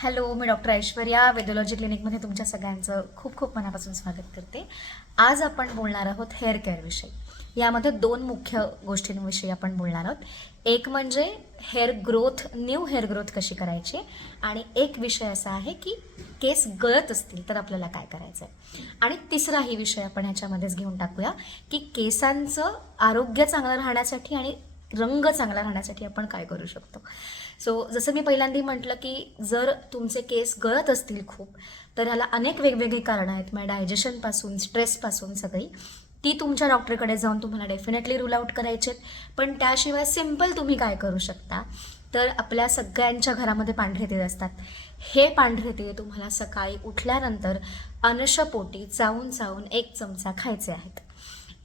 Hello, मी doctor Aishwarya वेदोलॉजी क्लिनिकमध्ये तुमच्या सगळ्यांचं खूप खूप मनापासून स्वागत करते. आज आपण बोलणार आहोत हेअर केअरविषयी. यामध्ये दोन मुख्य गोष्टींविषयी आपण बोलणार आहोत. एक म्हणजे न्यू हेअर ग्रोथ कशी करायची, आणि एक विषय असा आहे की केस गळत असतील तर आपल्याला काय करायचं आहे. आणि तिसराही विषय आपण ह्याच्यामध्येच घेऊन टाकूया की केसांचं आरोग्य चांगलं राहण्यासाठी आणि रंग चांगला राहण्यासाठी आपण काय करू शकतो. जसं मी पहिल्यांदा म्हटलं की जर तुमचे केस गळत असतील खूप, तर ह्याला अनेक वेगवेगळी कारणं आहेत. म्हणजे डायजेशनपासून, स्ट्रेसपासून सगळी ती तुमच्या डॉक्टरकडे जाऊन तुम्हाला डेफिनेटली रूल आउट करायचे आहेत. पण त्याशिवाय सिम्पल तुम्ही काय करू शकता, तर आपल्या सगळ्यांच्या घरामध्ये पांढरे तीळ असतात. हे पांढरे तीळ तुम्हाला सकाळी उठल्यानंतर अनुषपोटी चावून चावून 1 चमचा खायचे आहेत.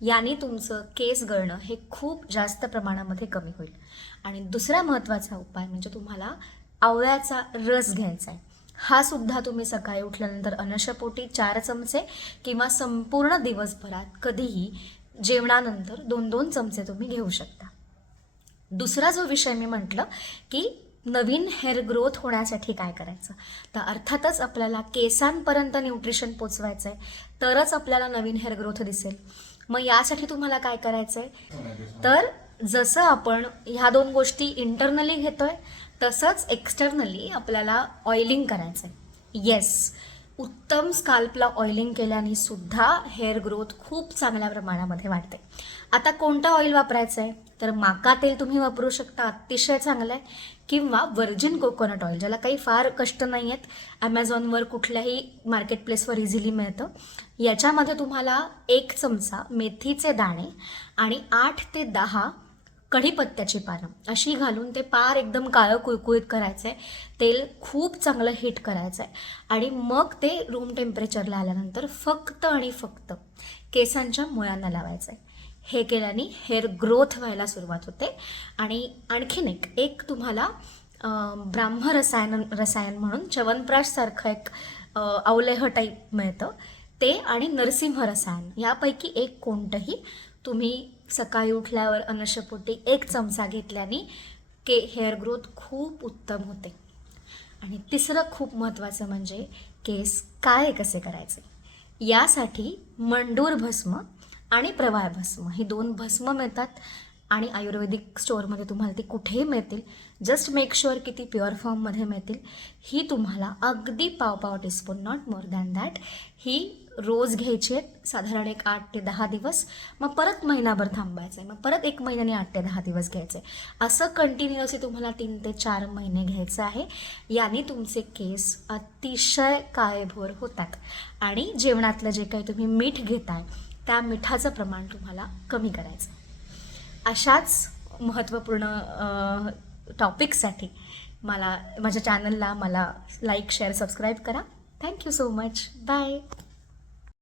याने तुमचं केस गळणं हे खूप जास्त प्रमाणामध्ये कमी होईल. आणि दुसरा महत्त्वाचा उपाय म्हणजे तुम्हाला आवळ्याचा रस घ्यायचा आहे. हा सुद्धा तुम्ही सकाळी उठल्यानंतर अनुषपोटी 4 चमचे किंवा संपूर्ण दिवसभरात कधीही जेवणानंतर 2-2 चमचे तुम्ही घेऊ शकता. दुसरा जो विषय मी म्हटलं की नवीन हेअर ग्रोथ होण्यासाठी काय करायचं, तर अर्थातच आपल्याला केसांपर्यंत न्यूट्रिशन पोचवायचं आहे, तरच आपल्याला नवीन हेअर ग्रोथ दिसेल. मग यासाठी तुम्हाला काय करायचं आहे, तर जसं आपण ह्या दोन गोष्टी इंटरनली घेतोय तसंच एक्सटर्नली आपल्याला ऑइलिंग करायचं आहे. येस, उत्तम स्काल्पला ऑइलिंग केल्याने सुद्धा हेअर ग्रोथ खूप चांगल्या प्रमाणामध्ये वाढते. आता कोणतं ऑइल वापरायचं आहे, तर माका तेल तुम्ही वापरू शकता, अतिशय चांगलं आहे. किंवा व्हर्जिन कोकोनट ऑइल, ज्याला काही फार कष्ट नाही आहेत, ॲमेझॉनवर कुठल्याही मार्केट प्लेसवर इझिली मिळतं. याच्यामध्ये तुम्हाला 1 चमचा मेथीचे दाणे आणि 8 ते 10 कढीपत्त्याची पानं अशी घालून ते पार एकदम काळं कुळकुळीत करायचं आहे. तेल खूप चांगलं हीट करायचं आहे आणि मग ते रूम टेम्परेचरला आल्यानंतर फक्त आणि फक्त केसांच्या मुळांना लावायचं आहे. हे केल्याने हेअर ग्रोथ व्हायला सुरुवात होते. आणि आणखीन एक तुम्हाला ब्राह्म रसायन म्हणून च्यवनप्राशसारखं एक अवलेह टाईप मिळतं, ते आणि नरसिंह रसायन यापैकी एक कोणतंही तुम्ही सकाळी उठल्यावर अनुषपोटी 1 चमचा घेतल्याने हेअर ग्रोथ खूप उत्तम होते. आणि तिसरं खूप महत्त्वाचं म्हणजे केस काळे कसे करायचे. यासाठी मंडूर भस्म आणि प्रवाळ भस्म ही 2 भस्म मिळतात आणि आयुर्वेदिक स्टोअरमध्ये तुम्हाला ती कुठेही मिळतील. जस्ट मेक शुअर की ती प्युअर फॉर्ममध्ये मिळतील. ही तुम्हाला अगदी पाव teaspoon, not more than that, ही रोज घ्यायची आहेत साधारण 8 ते 10 दिवस. मग परत महिनाभर थांबायचं आहे, मग परत 1 महिन्याने 8 ते 10 दिवस घ्यायचे. असं कंटिन्युअसली तुम्हाला 3 ते 4 महिने घ्यायचं आहे. याने तुमचे केस अतिशय काळेभोर होतात आणि जेवणातलं जे काही तुम्ही मीठ घेताय त्या मिठाचं प्रमाण तुम्हाला कमी करायचं. अशाच महत्त्वपूर्ण टॉपिक्ससाठी माझ्या चॅनलला लाईक, शेअर, सबस्क्राईब करा. Thank you so much. बाय.